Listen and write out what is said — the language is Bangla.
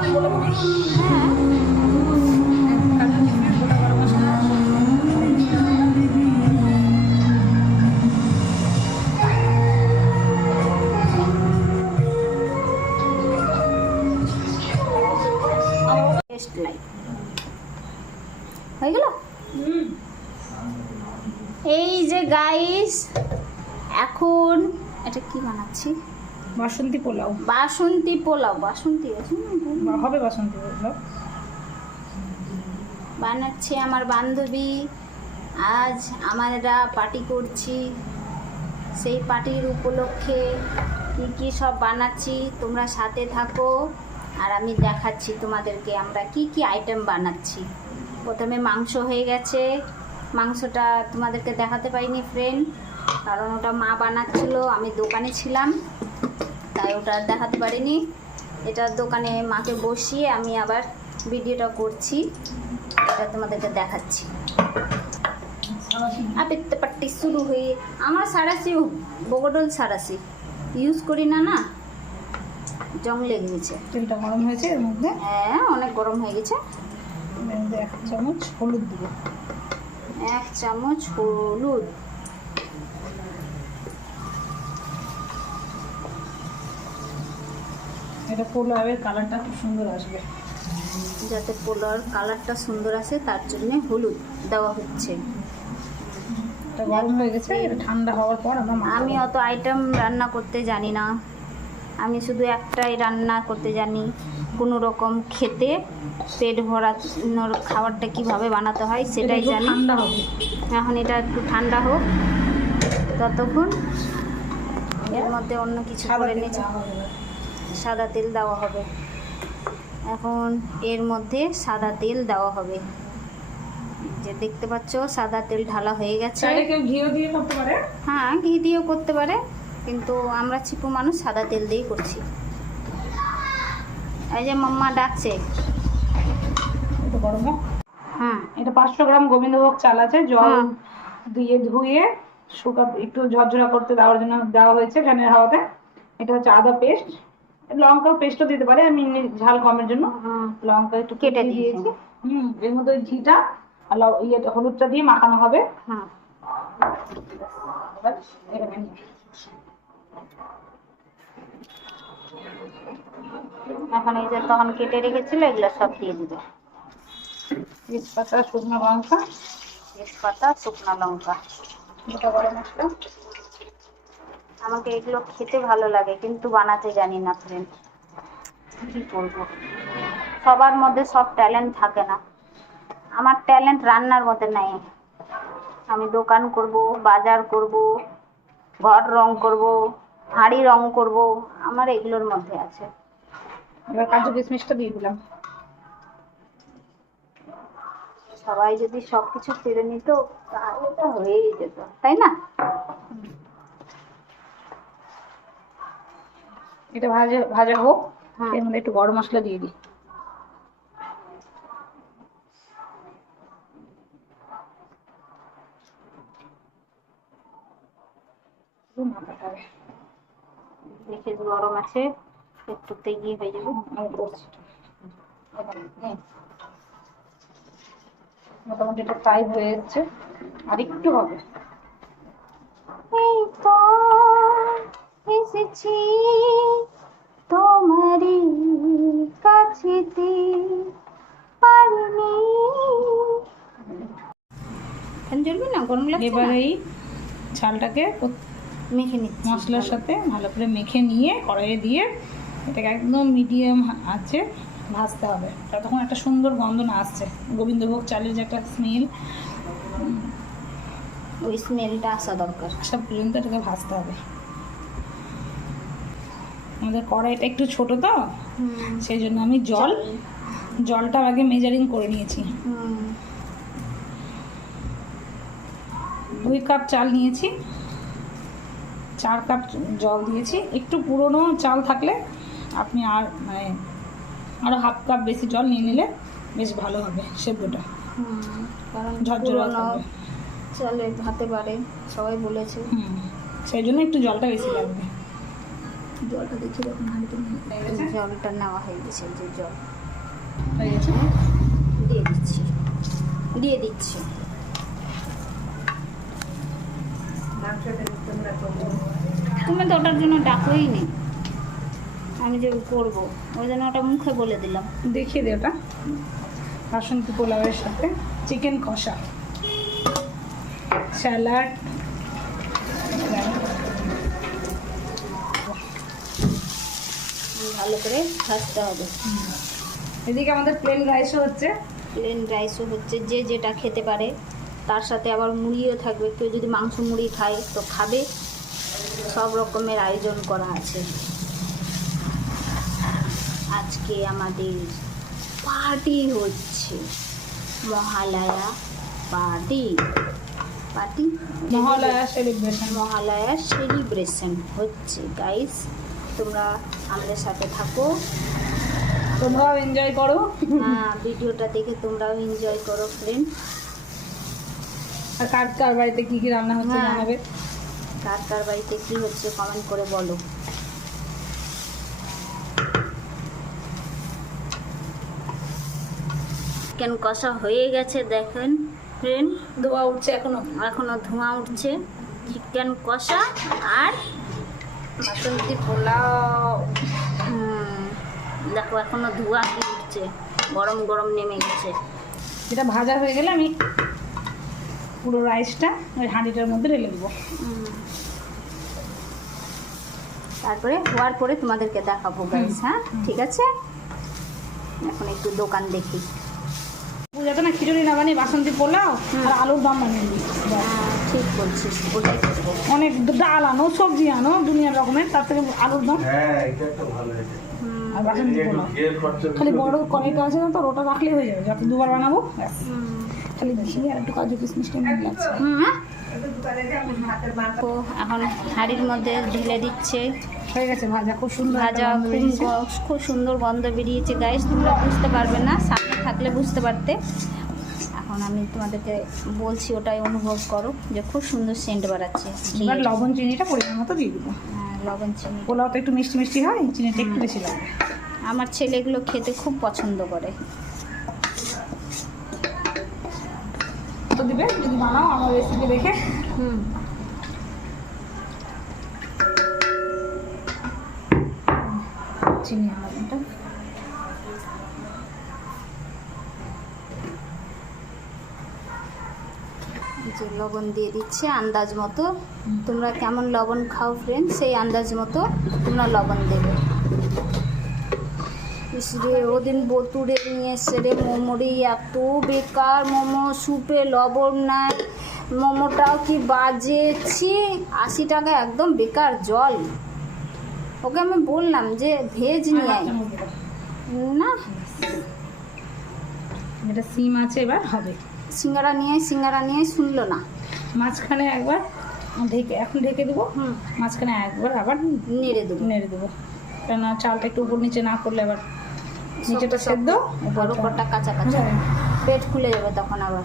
তুই বলে দিবি। টেস্ট লাইট হয়ে গেল। এই যে গাইস, এখন এটা কি বানাচ্ছি? বাসন্তী পোলাও বাসন্তী পোলাও। বাসন্তী আছে না? হবে বাসন্তী পোলাও বানাচ্ছে আমার বান্ধবী। আজ আমরা পার্টি করছি, সেই পার্টির উপলক্ষে কি কি সব বানাচ্ছি তোমরা সাথে থাকো আর আমি দেখাচ্ছি তোমাদেরকে আমরা কি কি আইটেম বানাচ্ছি। প্রথমে মাংস হয়ে গেছে, মাংসটা তোমাদেরকে দেখাতে পারিনি ফ্রেন্ড, কারণ ওটা মা বানাচ্ছিল, আমি দোকানে ছিলাম তাই ওটা দেখাতে পারিনি। এটা দোকানে মাকে বসিয়ে আমি আবার ভিডিওটা করছি, এটা তোমাদেরকে দেখাচ্ছি। আপিতে পাট্টি শুরু হয়ে আমার সারাসি বগডল সারাসি ইউজ করি না, না জং লেগে গেছে। তেলটা গরম হয়েছে, এর মধ্যে হ্যাঁ অনেক গরম হয়ে গেছে। এর মধ্যে 1 চামচ হলুদ দিব। 1 চামচ হলুদ। এটা পোলাওয়ের কালারটা খুব সুন্দর আসবে। যাতে পোলাওর কালারটা সুন্দর আসে তার জন্য হলুদ দেওয়া হচ্ছে। এটা গরম হয়ে গেছে, এটা ঠান্ডা হওয়ার পর আমরা আমি অত আইটেম রান্না করতে জানি না, আমি শুধু একটাই রান্না করতে জানি, কোনো রকম খেতে পেট ভরানোর খাবারটা কিভাবে বানাতে হয় সেটাই জানি। ঠান্ডা হবে এখন এটা একটু ঠান্ডা হোক, ততক্ষণ এর মধ্যে অন্য কিছু করে নিয়েছি। সাদা তেল দেওয়া হবে, এখন এর মধ্যে সাদা তেল দেওয়া হবে। যে দেখতে পাচ্ছ সাদা তেল ঢালা হয়ে গেছে। কেউ ঘিও দিয়ে করতে পারে, হ্যাঁ ঘি দিয়েও করতে পারে, কিন্তু আমরা চিপু মানুষ সাদা তেল দিয়েই করছি। এই যে মাম্মা ডাকছে। এটা গরম হোক। হ্যাঁ এটা 500 গ্রাম গোবিন্দভোগ চাল আছে, জল দিয়ে ধুয়ে একটু ঝরঝরা করতে দেওয়ার জন্য দেওয়া হয়েছে ফ্যানের হাওয়াতে। এটা হচ্ছে আদা পেস্ট, লঙ্কা পেস্টও দিতে পারে, আমি এমনি ঝাল কমের জন্য লঙ্কা একটু কেটে দিয়েছি। এর মধ্যে ওই ঘিটা আর ইয়েটা হলুদটা দিয়ে মাখানো হবে। হ্যাঁ এখন এই যে তখন কেটে রেখেছিল এগুলো সব দিয়ে দিবে। তেজপাতা, শুকনো লঙ্কা, তেজপাতা, শুকনো লঙ্কা, গোটা গরম মশলা। আমাকে এগুলো খেতে ভালো লাগে কিন্তু বানাতে জানি না ফ্রেন্ড, কি করবো। সবার মধ্যে সব ট্যালেন্ট থাকে না, আমার ট্যালেন্ট রান্নার মধ্যে নাই। আমি দোকান করব, বাজার করব, ঘর রং করব, হাঁড়ি রং করব, আমার এগুলোর মধ্যে আছে। এবার কাজু কিশমিশটা দিয়ে দিলাম। সবাই যদি সবকিছু পেরে নিত তাহলে তো হয়েই যেত, তাই না? এটা ভাজা হোক, হ্যাঁ এর মধ্যে একটু গরম মশলা দিয়ে দিই। দেখে গরম আছে, একটুতে গিয়ে হয়ে যাবে। আমি করছি মোটামুটি এটা ফ্রাই হয়ে যাচ্ছে, আর একটু হবে। এই তো এসেছি তোমারই কাছেতে, পারিনি। ফ্যান জ্বলবে না, গরম লাগছে এবার না? এই চালটাকে মেখে নিচ্ছি মশলার সাথে ভালো করে মেখে নিয়ে কড়াইয়ে দিয়ে এটাকে একদম মিডিয়াম আছে ভাজতে হবে, ততক্ষণ একটা সুন্দর গন্ধ না আসছে, গোবিন্দভোগ চালের যে একটা স্মেল, ওই স্মেলটা আসা দরকার। সব পর্যন্ত এটাকে ভাজতে হবে। আমাদের কড়াইটা একটু ছোট তো, সেই জন্য আমি জলটা আগে মেজারিং করে নিয়েছি। 2 কাপ চাল নিয়েছি, 4 কাপ জল দিয়েছি। একটু পুরনো চাল থাকলে আপনি আরো 1/2 কাপ বেশি জল নিয়ে নিলে বেশ ভালো হবে সেদ্ধটা, কারণ ঝরঝরা থাকবে। চালে ভাতে পারে সবাই বলেছে। সেই জন্য একটু জলটা বেশি লাগবে। জলটা দেখি যখন হাঁড়িতে নিয়ে গেছে জলটা নেওয়া হয়ে গেছে, যে জল হয়ে গেছে। দিয়ে দিচ্ছি। তুমি তো ওটার জন্য ডাকোই নি, আমি যে করবো ওই জন্য ওটা মুখে বলে দিলাম। দেখিয়ে দে ওটা। বাসন্তী পোলাওয়ের সাথে চিকেন কষা, স্যালাড, ভালো করে ভাজতে হবে। এদিকে আমাদের প্লেন রাইসও হচ্ছে। প্লেন রাইসও হচ্ছে, যে যেটা খেতে পারে। তার সাথে আবার মুড়িও থাকবে, কেউ যদি মাংস মুড়ি খায় তো খাবে। সব রকমের আয়োজন করা আছে। আজকে আমাদের পার্টি হচ্ছে, Mahalaya party Mahalaya celebration. Mahalaya celebration হচ্ছে গাইস। তোমরা আমাদের সাথে থাকো, তোমরাও এনজয় করো। হ্যাঁ, ভিডিওটা দেখে তোমরাও এনজয় করো ফ্রেন্ড। আর কার কার বাড়িতে কি কি রান্না হচ্ছে হ্যাঁ। জানাবে। কার কার বাড়িতে কি হচ্ছে কমেন্ট করে বলো। চিকেন কষা হয়ে গেছে দেখেন ফ্রেন্ড, ধোয়া উঠছে এখনো। এখনো ধোঁয়া উঠছে। চিকেন কষা আর বাসন্তী পোলাও। দেখো এখনো ধোঁয়া কি উঠছে, গরম গরম নেমে গেছে। যেটা ভাজা হয়ে গেলে আমি পুরো রাইসটা ওই হাঁড়িটার মধ্যে ঢেলে দেবো। তারপরে হওয়ার পরে তোমাদেরকে দেখাবো গাইস। হ্যাঁ ঠিক আছে, এখন একটু দোকান দেখি। পূজাতে না খিচুড়ি না বানিয়ে বাসন্তী পোলাও আর আলুর দম বানিয়ে দিই। হ্যাঁ ঠিক বলছিস, ওটাই করবো। অনেক ডাল আনো, সবজি আনো, দুনিয়ার রকমের, তার থেকে আলুর দম আর বাসন্তী পোলাও। খালি বড় কড়াইটা আছে না, তো ওটা রাখলে হয়ে যাবে। যাতে দুবার বানাবো ব্যাস। খালি ঘি আর একটু কাজু কিশমিশটা নিয়ে লাগছে। তো এখন হাঁড়ির মধ্যে ঢেলে দিচ্ছে। হয়ে গেছে ভাজা, খুব সুন্দর একটা ভাজা, গন্ধ বেরিয়েছে। খুব সুন্দর গন্ধ বেরিয়েছে গাইস। তোমরা বুঝতে পারবে না, সামনে থাকলে বুঝতে পারতে। এখন আমি তোমাদেরকে বলছি, ওটাই অনুভব করো যে খুব সুন্দর সেন্ট বাড়াচ্ছে। এবার লবণ চিনিটা পরিমাণ মতো দিয়ে দিব। লবণ চিনি, পোলাও তো একটু মিষ্টি মিষ্টি হয়, চিনিটা একটু বেশি লাগবে। আমার ছেলে এগুলো খেতে খুব পছন্দ করে। তো দিবে যদি বানাও আমার রেসিপি দেখে। চিনি লবণটা যে লবণ দিয়ে দিচ্ছে আন্দাজ মতো। তোমরা কেমন লবণ খাও ফ্রেন্ড, সেই আন্দাজ মতো তোমরা লবণ দেবে। রে ওদিন বতুরে নিয়ে এসে রে মোমোরে, এত বেকার মোমো, সুপে লবণ নাই, মোমোটাও কি বাজেছি, 80 টাকা একদম বেকার জল। ওকে আমি বললাম যে ভেজ নিয়ে আয়, না এটা সিম আছে, এবার হবে। সিঙ্গারা নিয়ে শুনলো না। মাঝখানে একবার ঢেকে, এখন ঢেকে দেবো। মাঝখানে একবার আবার নেড়ে দেবো। নেড়ে দেবো, কেননা চালটা একটু উপর নিচে না করলে আবার নিচেটা সেদ্ধ, উপরটা কাঁচা কাঁচা, পেট খুলে যাবে তখন আবার।